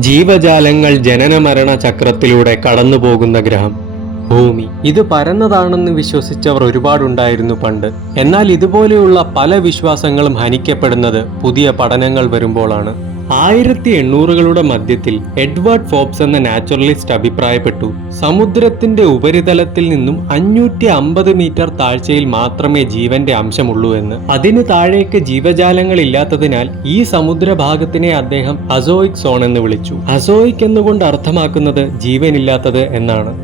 ജീവജാലങ്ങൾ ജനനമരണ ചക്രത്തിലൂടെ കടന്നുപോകുന്ന ഗ്രഹം ഭൂമി. ഇത് പരന്നതാണെന്ന് വിശ്വസിച്ചവർ ഒരുപാടുണ്ടായിരുന്നു പണ്ട്. എന്നാൽ ഇതുപോലെയുള്ള പല വിശ്വാസങ്ങളും ഹനിക്കപ്പെടുന്നത് പുതിയ പഠനങ്ങൾ വരുമ്പോഴാണ്. 1800കളുടെ മധ്യത്തിൽ എഡ്വേർഡ് ഫോബ്സ് എന്ന നാച്ചുറലിസ്റ്റ് അഭിപ്രായപ്പെട്ടു, സമുദ്രത്തിന്റെ ഉപരിതലത്തിൽ നിന്നും 550 മീറ്റർ താഴ്ചയിൽ മാത്രമേ ജീവന്റെ അംശമുള്ളൂ എന്ന്. അതിന് താഴേക്ക് ജീവജാലങ്ങൾ ഇല്ലാത്തതിനാൽ ഈ സമുദ്രഭാഗത്തിനെ അദ്ദേഹം അസോയിക് സോൺ എന്ന് വിളിച്ചു. അസോയിക് എന്നുകൊണ്ട് അർത്ഥമാക്കുന്നത് ജീവനില്ലാത്തത് എന്നാണ്.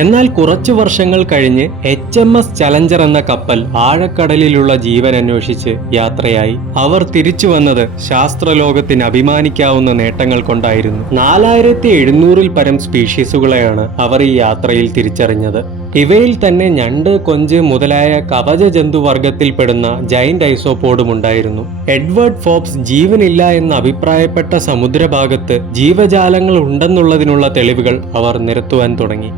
എന്നാൽ കുറച്ചു വർഷങ്ങൾ കഴിഞ്ഞ് HMS ചലഞ്ചർ എന്ന കപ്പൽ ആഴക്കടലിലുള്ള ജീവൻ അന്വേഷിച്ച് യാത്രയായി. അവർ തിരിച്ചു വന്നത് ശാസ്ത്രലോകത്തിന് അഭിമാനിക്കാവുന്ന നേട്ടങ്ങൾ കൊണ്ടായിരുന്നു. 4700-ൽ പരം സ്പീഷീസുകളെയാണ് അവർ ഈ യാത്രയിൽ തിരിച്ചറിഞ്ഞത്. ഇവയിൽ തന്നെ ഞണ്ട്, കൊഞ്ച് മുതലായ കവച ജന്തുവർഗത്തിൽപ്പെടുന്ന ജൈന്റ് ഐസോപോഡും ഉണ്ടായിരുന്നു. എഡ്വേർഡ് ഫോബ്സ് ജീവനില്ല എന്ന് അഭിപ്രായപ്പെട്ട സമുദ്രഭാഗത്ത് ജീവജാലങ്ങൾ ഉണ്ടെന്നുള്ളതിനുള്ള തെളിവുകൾ അവർ നിരത്തുവാൻ തുടങ്ങി.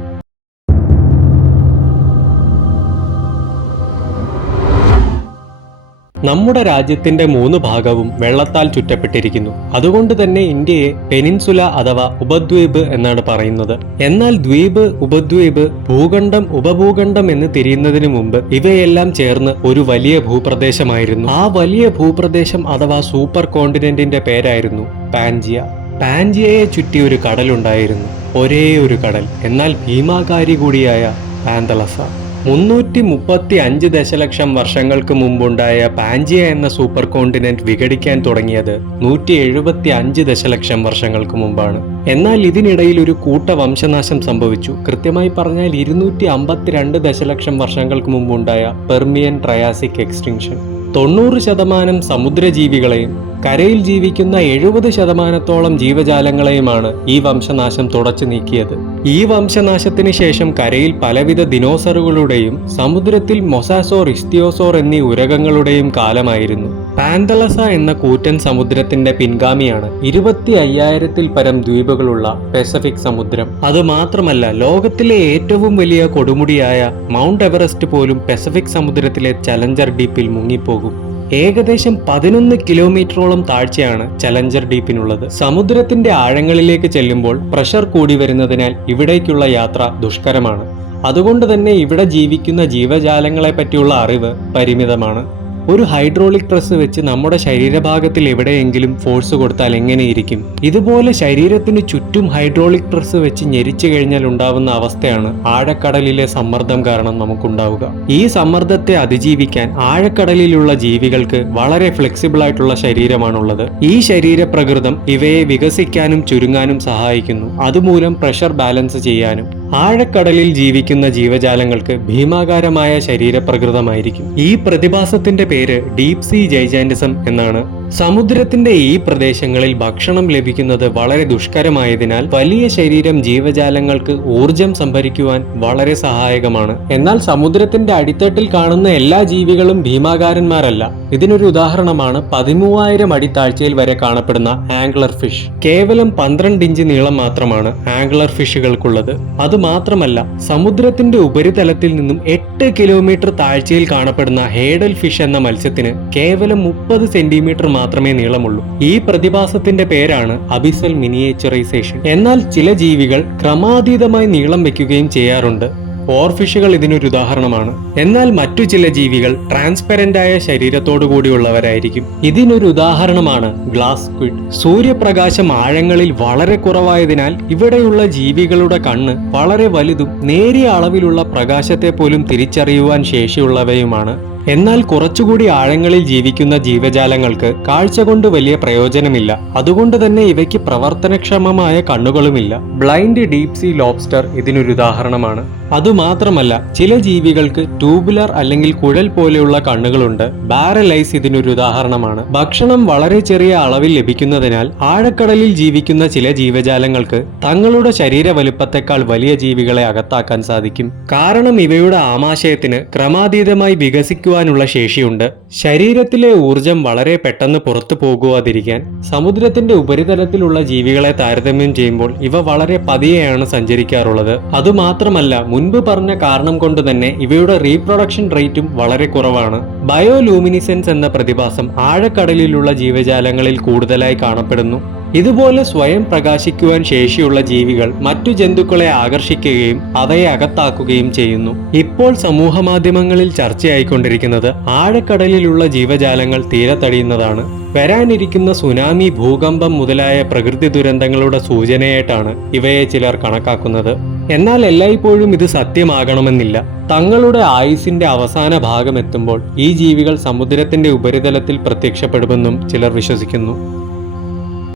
നമ്മുടെ രാജ്യത്തിന്റെ 3 ഭാഗവും വെള്ളത്താൽ ചുറ്റപ്പെട്ടിരിക്കുന്നു. അതുകൊണ്ട് തന്നെ ഇന്ത്യയെ പെനിൻസുല അഥവാ ഉപദ്വീപ് എന്നാണ് പറയുന്നത്. എന്നാൽ ദ്വീപ്, ഉപദ്വീപ്, ഭൂഖണ്ഡം, ഉപഭൂഖണ്ഡം എന്ന് തിരിയുന്നതിന് മുമ്പ് ഇവയെല്ലാം ചേർന്ന് ഒരു വലിയ ഭൂപ്രദേശമായിരുന്നു. ആ വലിയ ഭൂപ്രദേശം അഥവാ സൂപ്പർ കോണ്ടിനെന്റിന്റെ പേരായിരുന്നു പാൻജിയ. പാൻജിയയെ ചുറ്റി ഒരു കടലുണ്ടായിരുന്നു. ഒരേ ഒരു കടൽ, എന്നാൽ ഭീമാകാരി കൂടിയായ പാന്തളസ. 335 ദശലക്ഷം വർഷങ്ങൾക്ക് മുമ്പുണ്ടായ പാൻജിയ എന്ന സൂപ്പർ കോണ്ടിനെന്റ് വിഘടിക്കാൻ തുടങ്ങിയത് 175 ദശലക്ഷം വർഷങ്ങൾക്ക് മുമ്പാണ്. എന്നാൽ ഇതിനിടയിൽ ഒരു കൂട്ട വംശനാശം സംഭവിച്ചു. കൃത്യമായി പറഞ്ഞാൽ 252 ദശലക്ഷം വർഷങ്ങൾക്ക് മുമ്പുണ്ടായ പെർമിയൻ ട്രയാസിക് എക്സ്റ്റിങ്ഷൻ. 90% സമുദ്രജീവികളെയും കരയിൽ ജീവിക്കുന്ന 70% ജീവജാലങ്ങളെയുമാണ് ഈ വംശനാശം തുടച്ചു നീക്കിയത്. ഈ വംശനാശത്തിന് ശേഷം കരയിൽ പലവിധ ദിനോസറുകളുടെയും സമുദ്രത്തിൽ മൊസാസോർ, ഇസ്തിയോസോർ എന്നീ ഉരകങ്ങളുടെയും കാലമായിരുന്നു. പാന്തളസ എന്ന കൂറ്റൻ സമുദ്രത്തിന്റെ പിൻഗാമിയാണ് 25,000-ൽ പരം ദ്വീപുകളുള്ള പസഫിക് സമുദ്രം. അതുമാത്രമല്ല, ലോകത്തിലെ ഏറ്റവും വലിയ കൊടുമുടിയായ മൗണ്ട് എവറസ്റ്റ് പോലും പസഫിക് സമുദ്രത്തിലെ ചലഞ്ചർ ഡീപ്പിൽ മുങ്ങിപ്പോകും. ഏകദേശം 11 കിലോമീറ്ററോളം താഴ്ചയാണ് ചലഞ്ചർ ഡീപ്പിനുള്ളത്. സമുദ്രത്തിന്റെ ആഴങ്ങളിലേക്ക് ചെല്ലുമ്പോൾ പ്രഷർ കൂടി വരുന്നതിനാൽ ഇവിടേക്കുള്ള യാത്ര ദുഷ്കരമാണ്. അതുകൊണ്ട് തന്നെ ഇവിടെ ജീവിക്കുന്ന ജീവജാലങ്ങളെ പറ്റിയുള്ള അറിവ് പരിമിതമാണ്. ഒരു ഹൈഡ്രോളിക് പ്രസ് വെച്ച് നമ്മുടെ ശരീരഭാഗത്തിൽ എവിടെയെങ്കിലും ഫോഴ്സ് കൊടുത്താൽ എങ്ങനെയിരിക്കും? ഇതുപോലെ ശരീരത്തിന് ചുറ്റും ഹൈഡ്രോളിക് പ്രസ് വെച്ച് ഞെരിച്ചു കഴിഞ്ഞാൽ ഉണ്ടാവുന്ന അവസ്ഥയാണ് ആഴക്കടലിലെ സമ്മർദ്ദം കാരണം നമുക്കുണ്ടാവുക. ഈ സമ്മർദ്ദത്തെ അതിജീവിക്കാൻ ആഴക്കടലിലുള്ള ജീവികൾക്ക് വളരെ ഫ്ലെക്സിബിൾ ആയിട്ടുള്ള ശരീരമാണുള്ളത്. ഈ ശരീരപ്രകൃതം ഇവയെ വികസിക്കാനും ചുരുങ്ങാനും സഹായിക്കുന്നു. അതുമൂലം പ്രഷർ ബാലൻസ് ചെയ്യാനും. ആഴക്കടലിൽ ജീവിക്കുന്ന ജീവജാലങ്ങൾക്ക് ഭീമാകാരമായ ശരീരപ്രകൃതമായിരിക്കും. ഈ പ്രതിഭാസത്തിന്റെ പേര് ഡീപ് സീ ജൈജാന്റിസം എന്നാണ്. സമുദ്രത്തിന്റെ ഈ പ്രദേശങ്ങളിൽ ഭക്ഷണം ലഭിക്കുന്നത് വളരെ ദുഷ്കരമായതിനാൽ വലിയ ശരീരം ജീവജാലങ്ങൾക്ക് ഊർജം സംഭരിക്കുവാൻ വളരെ സഹായകമാണ്. എന്നാൽ സമുദ്രത്തിന്റെ അടിത്തട്ടിൽ കാണുന്ന എല്ലാ ജീവികളും ഭീമാകാരന്മാരല്ല. ഇതിനൊരു ഉദാഹരണമാണ് 13,000 അടി താഴ്ചയിൽ വരെ കാണപ്പെടുന്ന ആംഗ്ലർ ഫിഷ്. കേവലം 12 ഇഞ്ച് നീളം മാത്രമാണ് ആംഗ്ലർ ഫിഷുകൾക്കുള്ളത്. അതുമാത്രമല്ല, സമുദ്രത്തിന്റെ ഉപരിതലത്തിൽ നിന്നും 8 കിലോമീറ്റർ താഴ്ചയിൽ കാണപ്പെടുന്ന ഹേഡൽ ഫിഷ് എന്ന മത്സ്യത്തിന് കേവലം 30 സെന്റിമീറ്റർ മാത്രമേ നീളമുള്ളൂ. ഈ പ്രതിഭാസത്തിന്റെ പേരാണ് അബിസൽ മിനിയേച്ചറൈസേഷൻ. എന്നാൽ ചില ജീവികൾ ക്രമാതീതമായി നീളം വെക്കുകയും ചെയ്യാറുണ്ട്. ഓർഫിഷുകൾ ഇതിനൊരു ഉദാഹരണമാണ്. എന്നാൽ മറ്റു ചില ജീവികൾ ട്രാൻസ്പെറന്റ് ആയ ശരീരത്തോടു കൂടിയുള്ളവരായിരിക്കും. ഇതിനൊരു ഉദാഹരണമാണ് ഗ്ലാസ് സ്ക്വിഡ്. സൂര്യപ്രകാശം ആഴങ്ങളിൽ വളരെ കുറവായതിനാൽ ഇവിടെയുള്ള ജീവികളുടെ കണ്ണ് വളരെ വലുതും നേരിയ അളവിലുള്ള പ്രകാശത്തെ പോലും തിരിച്ചറിയുവാൻ ശേഷിയുള്ളവയുമാണ്. എന്നാൽ കുറച്ചുകൂടി ആഴങ്ങളിൽ ജീവിക്കുന്ന ജീവജാലങ്ങൾക്ക് കാഴ്ച കൊണ്ട് വലിയ പ്രയോജനമില്ല. അതുകൊണ്ട് തന്നെ ഇവയ്ക്ക് പ്രവർത്തനക്ഷമമായ കണ്ണുകളുമില്ല. ബ്ലൈൻഡ് ഡീപ് സീ ലോബ്സ്റ്റർ ഇതിനൊരു ഉദാഹരണമാണ്. അതുമാത്രമല്ല, ചില ജീവികൾക്ക് ട്യൂബുലർ അല്ലെങ്കിൽ കുഴൽ പോലെയുള്ള കണ്ണുകളുണ്ട്. ബാരൽ ഐസ് ഇതിനൊരു ഉദാഹരണമാണ്. ഭക്ഷണം വളരെ ചെറിയ അളവിൽ ലഭിക്കുന്നതിനാൽ ആഴക്കടലിൽ ജീവിക്കുന്ന ചില ജീവജാലങ്ങൾക്ക് തങ്ങളുടെ ശരീര വലുപ്പത്തെക്കാൾ വലിയ ജീവികളെ അകത്താക്കാൻ സാധിക്കും. കാരണം ഇവയുടെ ആമാശയത്തിന് ക്രമാതീതമായി വികസിക്കുവാനുള്ള ശേഷിയുണ്ട്. ശരീരത്തിലെ ഊർജം വളരെ പെട്ടെന്ന് പുറത്തു പോകുവാതിരിക്കാൻ സമുദ്രത്തിന്റെ ഉപരിതലത്തിലുള്ള ജീവികളെ താരതമ്യം ചെയ്യുമ്പോൾ ഇവ വളരെ പതിയെയാണ് സഞ്ചരിക്കാറുള്ളത്. അതുമാത്രമല്ല, മുൻപ് പറഞ്ഞ കാരണം കൊണ്ട് തന്നെ ഇവയുടെ റീപ്രൊഡക്ഷൻ റേറ്റും വളരെ കുറവാണ്. ബയോലൂമിനിസെൻസ് എന്ന പ്രതിഭാസം ആഴക്കടലിലുള്ള ജീവജാലങ്ങളിൽ കൂടുതലായി കാണപ്പെടുന്നു. ഇതുപോലെ സ്വയം പ്രകാശിക്കുവാൻ ശേഷിയുള്ള ജീവികൾ മറ്റു ജന്തുക്കളെ ആകർഷിക്കുകയും അവയെ അകത്താക്കുകയും ചെയ്യുന്നു. ഇപ്പോൾ സമൂഹ മാധ്യമങ്ങളിൽ ചർച്ചയായിക്കൊണ്ടിരിക്കുന്നത് ആഴക്കടലിലുള്ള ജീവജാലങ്ങൾ തീരത്തടിയുന്നതാണ്. വരാനിരിക്കുന്ന സുനാമി, ഭൂകമ്പം മുതലായ പ്രകൃതി ദുരന്തങ്ങളുടെ സൂചനയായിട്ടാണ് ഇവയെ ചിലർ കണക്കാക്കുന്നത്. എന്നാൽ എല്ലായ്പ്പോഴും ഇത് സത്യമാകണമെന്നില്ല. തങ്ങളുടെ ആയുസിന്റെ അവസാന ഭാഗമെത്തുമ്പോൾ ഈ ജീവികൾ സമുദ്രത്തിന്റെ ഉപരിതലത്തിൽ പ്രത്യക്ഷപ്പെടുമെന്നും ചിലർ വിശ്വസിക്കുന്നു.